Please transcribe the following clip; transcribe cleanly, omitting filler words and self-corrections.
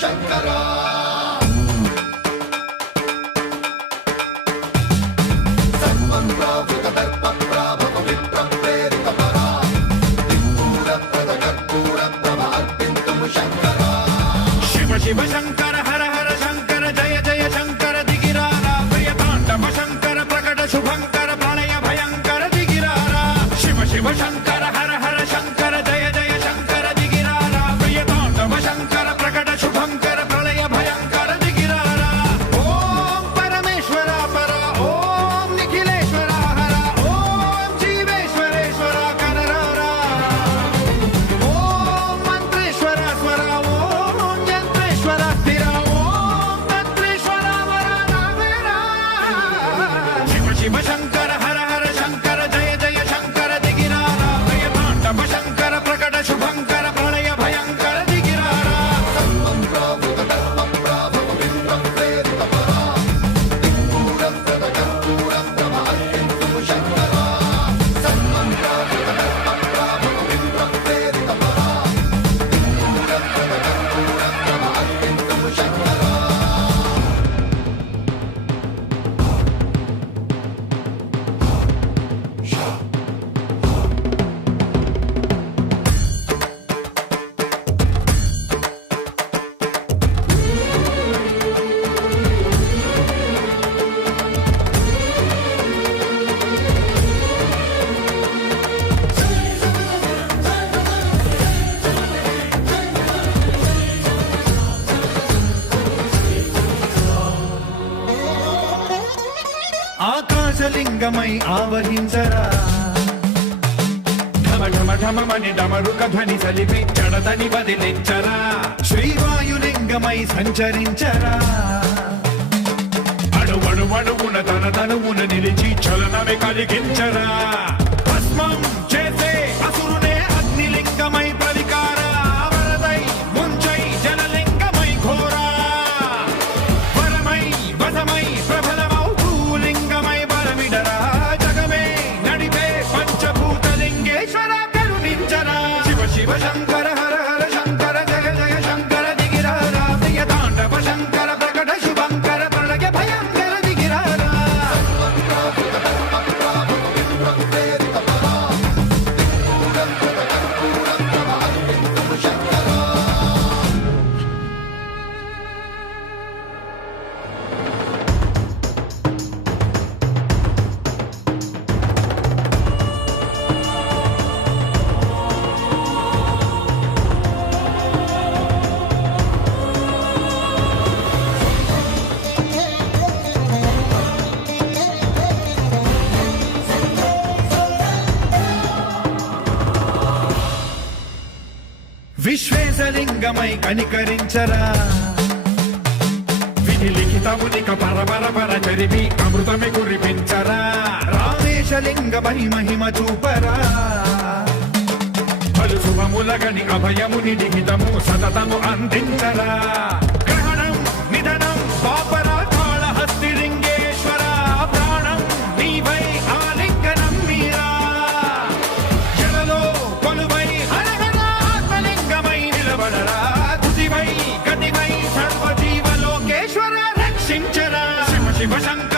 శంకరా సర్వం ప్రావృత దర్ప ప్రాభవ విప్ర ప్రేరిత పరా దిక్పూర ప్రద కర్పూర ప్రభ అర్పింతుము శంకరా శివ శివ శంకర హర హర శంకర జయ జయ శంకర దిగిరారా ప్రియ తాండవ శంకర ప్రకట శుభంకర ప్రళయ భయంకర దిగిరారా శివ శివ శంకర హర హర శంకర జయ జయ శంకర దిగిరారా ప్రియ తాండవ శంకర ప్రకట శుభంకర ప్రళయ భయంకర దిగిరారా ఓం పరమేశ్వర పర ఓం నిఖిలేశ్వర హర ఓం జీవేశ్వరేశ్వర కరరారా ఓం మంత్రేశ్వర స్వర ఓం యంత్రేశ్వర స్థిర ఓం తంత్రేశ్వర వర నావేరా శివ శివ శంకర హర హర శంకర జయ జయ శంకర దిగిరారా ప్రియ తాండవ శంకర ప్రకట శుభంకర ప్రళయ భయంకర దిగిరారా సర్వం ప్రావృత దర్ప ప్రాభవ విప్ర ప్రేరిత పరా దిక్పూర ప్రద కర్పూర ప్రభ అర్పింతుము శంకరా సర్వం ప్రావృత దర్ప ప్రాభవ విప్ర ప్రేరిత పరా దిక్పూర ప్రద కర్పూర ప్రభ అర్పింతుము శంకరా ఆకాశలింగమై ఆవహించరా ఢమ ఢమ ఢమమని డమరుక ధ్వని సలిపి జడదని బదిలించరా శ్రీవాయులింగమై సంచరించరా అణువణువున తన తనువున నిలిచి చలనమే కలిగించరా భస్మం చేసే అసురునే అగ్నిలింగమై ప్రవికారా వరదై ముంచై జలలింగమై ఘోరా వరమై వసమై ప్రబలమౌ భూలింగమై బలమిడరా జగమే నడిపే పంచభూతలింగేశ్వర కరుణించరా శివ శివ శంకర హర హర శంకర జయ జయ శంకర దిగిరారా ప్రియ తాండవ శంకర ప్రకట శుభంకర ప్రళయ భయంకర దిగిరారా సర్వం ప్రావృత దర్ప ప్రాభవ విప్ర ప్రేరిత పరా దిక్పూర ప్రద కర్పూర ప్రభ అర్పింతుము శంకరా విశ్వేశలింగమై కనికరించరా విధి లిఖితమునిక పరపర చరివి అమృతమి కురిపించరా రామేశలింగమై మహిమ చూపరా పలు శుభములగని అభయముని లిఖితము సతతము అందించరా గ్రహణం నిధనం పాపరా కాళహస్తి లింగేశ్వర ప్రాణం నీవై ఆలింగనం మీరా జలలో కొలువై హర హర ఆత్మలింగమై నిలబడరా తుదివై గతివై సర్వజీవలోకేశ్వర రక్షించరా శివ శివ శంకర